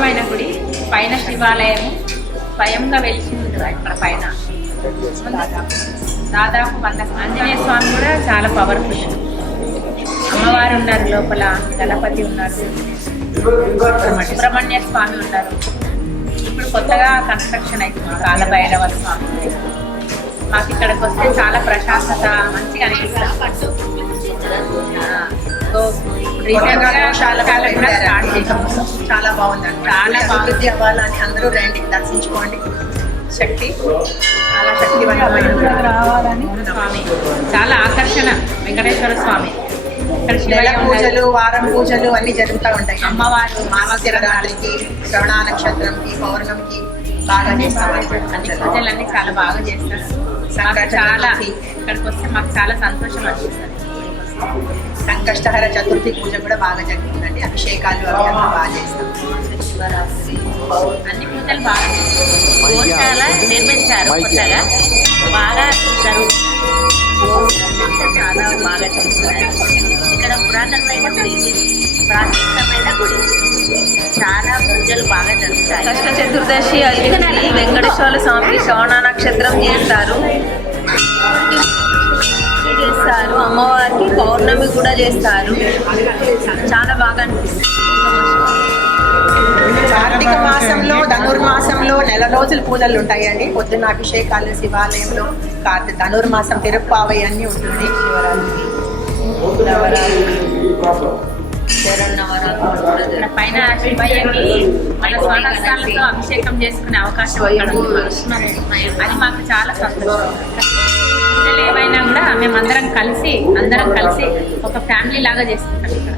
ప్రత్యేకమైన గుడి. పైన శివాలయం స్వయంగా వెలిసింది ఇక్కడ పైన. దాదాపు 100 ఆంజనేయ స్వామి కూడా చాలా పవర్ఫుల్. అమ్మవారు ఉన్నారు లోపల, గణపతి ఉన్నారు, సుబ్రహ్మణ్య స్వామి ఉన్నారు. ఇప్పుడు కొత్తగా కన్స్ట్రక్షన్ అవుతుంది కాలభైరవ స్వామి. మాకు ఇక్కడికి వస్తే చాలా ప్రశాంతత, మంచిగా అనిపిస్తుంది. చాలా బాగుందండి. చాలా అభివృద్ధి అవ్వాలని అందరూ రండి, దర్శించుకోండి. శక్తి చాలా శక్తివంతమైన రావాలని స్వామి. చాలా ఆకర్షణ వెంకటేశ్వర స్వామి. నెల పూజలు, వారం పూజలు అన్ని జరుగుతూ ఉంటాయి. అమ్మవారు మాసశివరాత్రికి, శ్రవణ నక్షత్రంకి, పౌర్ణమికి బాగా చేస్తాం. అన్ని పూజలన్నీ చాలా బాగా చేస్తారు. చాలా ఇక్కడికి వస్తే మాకు చాలా సంతోషం అనిపిస్తుంది. సంకష్టహర చతుర్థి పూజ కూడా బాగా జరుగుతుందండి. అభిషేకాలు అవి అంతా బాగా చేస్తాం. అన్ని పూజలు బాగా గోశాల నిర్మించారు కొత్తగా, బాగా జరుగుతుంది. చాలా బాగా చేస్తున్నారు. ఇక్కడ పురాతనమైన గుడి, ప్రాచీనమైన గుడి, చాలా పూజలు బాగా జరుగుతాయి. కష్ట చతుర్దశి అధిపతి వెంకటేశ్వర స్వామికి శ్రవణ నక్షత్రం చేస్తారు. అమ్మవారికి పౌర్ణమి కూడా చేస్తారు. చాలా బాగా అనిపిస్తుంది. కార్తీక మాసంలో, ధనుర్మాసంలో నెల రోజులు పూజలు ఉంటాయండి. పొద్దున్న అభిషేకాలు శివాలయంలో, ధనుర్మాసం తిరుప్పావై అన్నీ ఉంటుంది. శివరాత్రి పైన శివయ్యకి మన స్వహస్తాలతో అభిషేకం చేసుకునే అవకాశం అది మాకు చాలా సంతోషం. పూజలు ఏమైనా కూడా మేమందరం కలిసి ఒక ఫ్యామిలీ లాగా చేసుకుంటాం ఇక్కడ.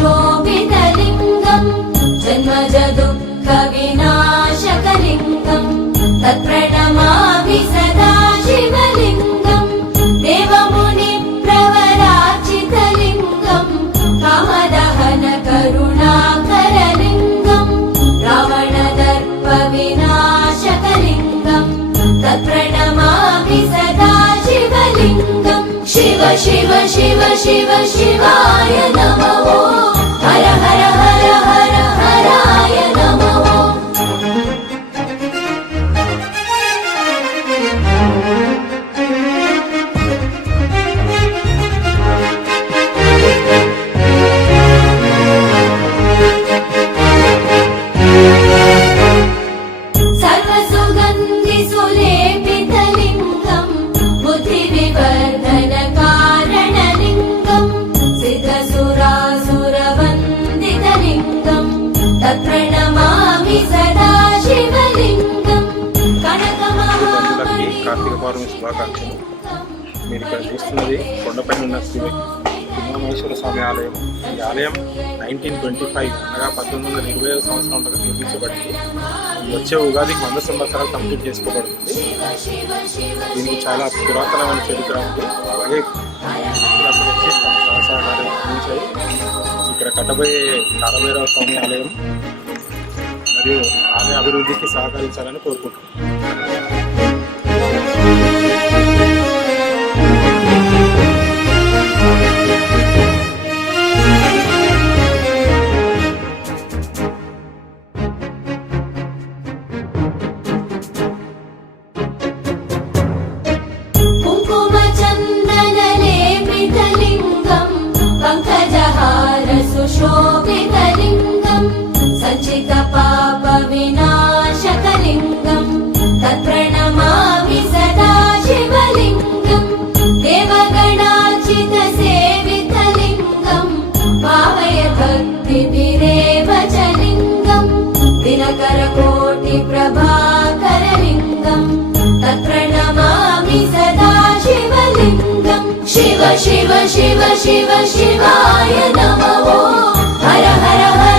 शोभितलिङ्गं जन्मजदुःखविनाशकलिङ्गं तत्प्रणमामि सदा शिवलिङ्गं देवमुनिप्रवराचितलिङ्गं कामदहनकरुणाकरलिङ्गं रावणदर्पविनाशकलिङ्गं तत्प्रणमामि सदा शिवलिङ्गं शिव शिव शिव शिव शिवाय नमो हर हर हर हर हराय नमो सर्वसुगन्धिसुलेपितलिङ्गं बुद्धिविवर्धनकारणलिङ्गं सिद्धसुरासुरवन्दितलिङ्गं तत्प्रणमामि सदा शिवलिङ्गं కార్తీక పౌర్ణమి శుభాకాంక్షలు. మీరు ఇక్కడ చూస్తున్నది కొండపైన ఉన్న శ్రీ ఉమామహేశ్వర స్వామి ఆలయం. ఈ ఆలయం 1925 అనగా 1920 సంవత్సరంలో నిర్మించబడింది. వచ్చే ఉగాదికి 100 సంవత్సరాలు కంప్లీట్ చేసుకోబడుతుంది. దీనికి చాలా పురాతనమైన చరిత్ర ఉంది. అలాగే సంవత్సరాలు ఇక్కడ కట్టబోయే కాలభైరవ స్వామి ఆలయం మరియు ఆలయ అభివృద్ధికి సహకరించాలని కోరుకుంటున్నాను. कुङ्कुमचन्दनलेपितलिङ्गम् पङ्कजहारसुशोभितलिङ्गम् सञ्चितपापविनाशकलिङ्गम् तत्प्रणमामि सदा शिवलिङ्गम् देवगणार्चितसेवितलिङ्गम् भावय भक्तिभिरेव च लिङ्गम् दिनकरकोटिप्रभाकरलिङ्गम् तत्प्रणमामि सदा शिवलिङ्गम् शिव शिव शिव शिव शिवाय नमो हर हर हर